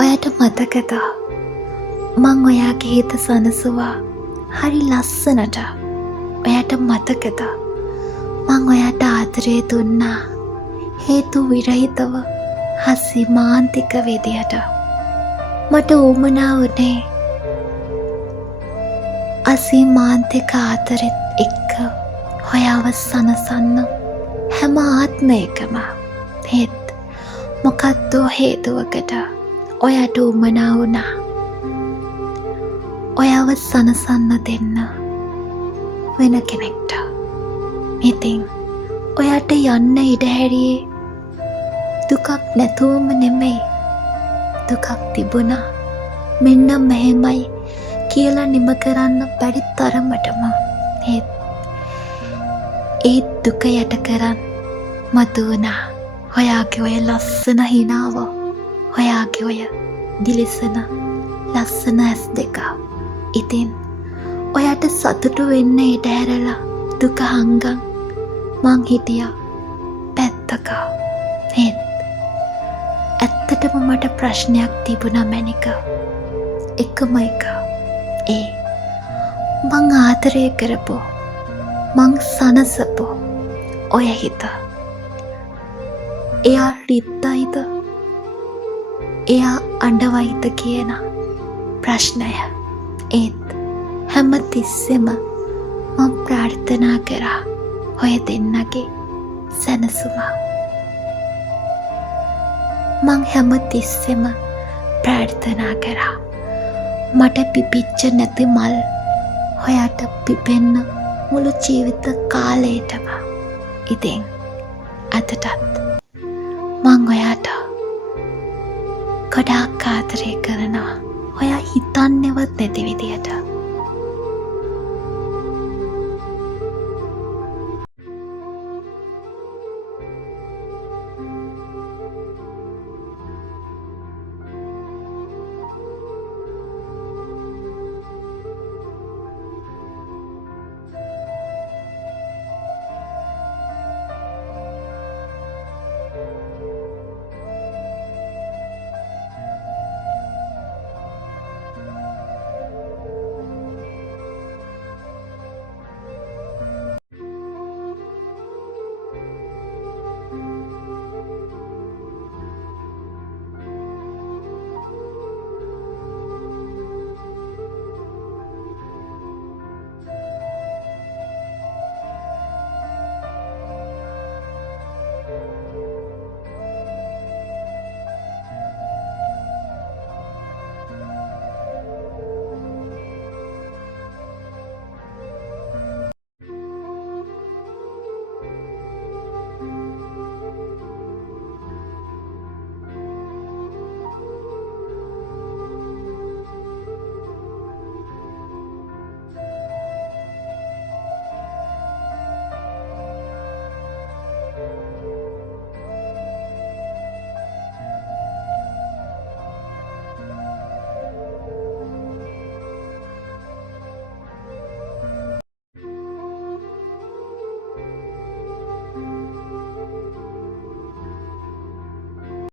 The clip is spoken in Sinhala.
ඔයාට මතකද මං ඔයාගේ හිත සනසුවා හරි ලස්සනට. ඔයාට මතකද මං ඔයාට ආදරේ දුන්නා හේතු විරහිතව හසිමාන්තික විදියට. මට උවමනා වුණේ අසීමාන්තික ආදරෙත් එක්ක ඔයාව සනසන්න හැම ආත්මයකම. ඒත් මොකක්දෝ හේතුවකට ඔයාට උවමනා වුණා ඔයාව සනසන්න දෙන්න වෙන කෙනෙක්ට. ඉතින් ඔයාට යන්න ඉඩ හැරියේ දුකක් නැතුවම නෙමෙයි. දුකක් තිබුණා මෙන්න මෙහෙමයි කියලා නිම කරන්න බැරි තරමටම. ඒ දුක යට කරන් මතුවුණා ඔයාගේ ඔය ලස්සන හිනාව, ඔයාගේ ඔය දිලිසෙන ලස්සන ඇස් දෙක. ඉතින් ඔයාට සතුටු වෙන්න ඉඩ ඇරලා දුක හංගන් මං හිටියා පැත්තක. ඒත් ඇත්තටම මට ප්‍රශ්නයක් තිබුණා මැනික. එකම එක. ඒ මං ආදරය කරපු මං සනසපු ඔය හිත එයා රිද්දයිද එයා අඬවයිද කියන ප්‍රශ්නය. ඒත් හැම තිස්සෙම මං ප්‍රාර්ථනා කරා ඔය දෙන්නගේ සැනසුම. මං හැම තිස්සෙම ප්‍රාර්ථනා කරා මට පිපිච්ච නැති මල් ඔයාට පිපෙන්න මුළු ජීවිත කාලයටම. ඉතින් අදටත් මං ඔයාට ගොඩාක් ආදරය කරනවා ඔයා හිතන්නේවත් නැති විදියට.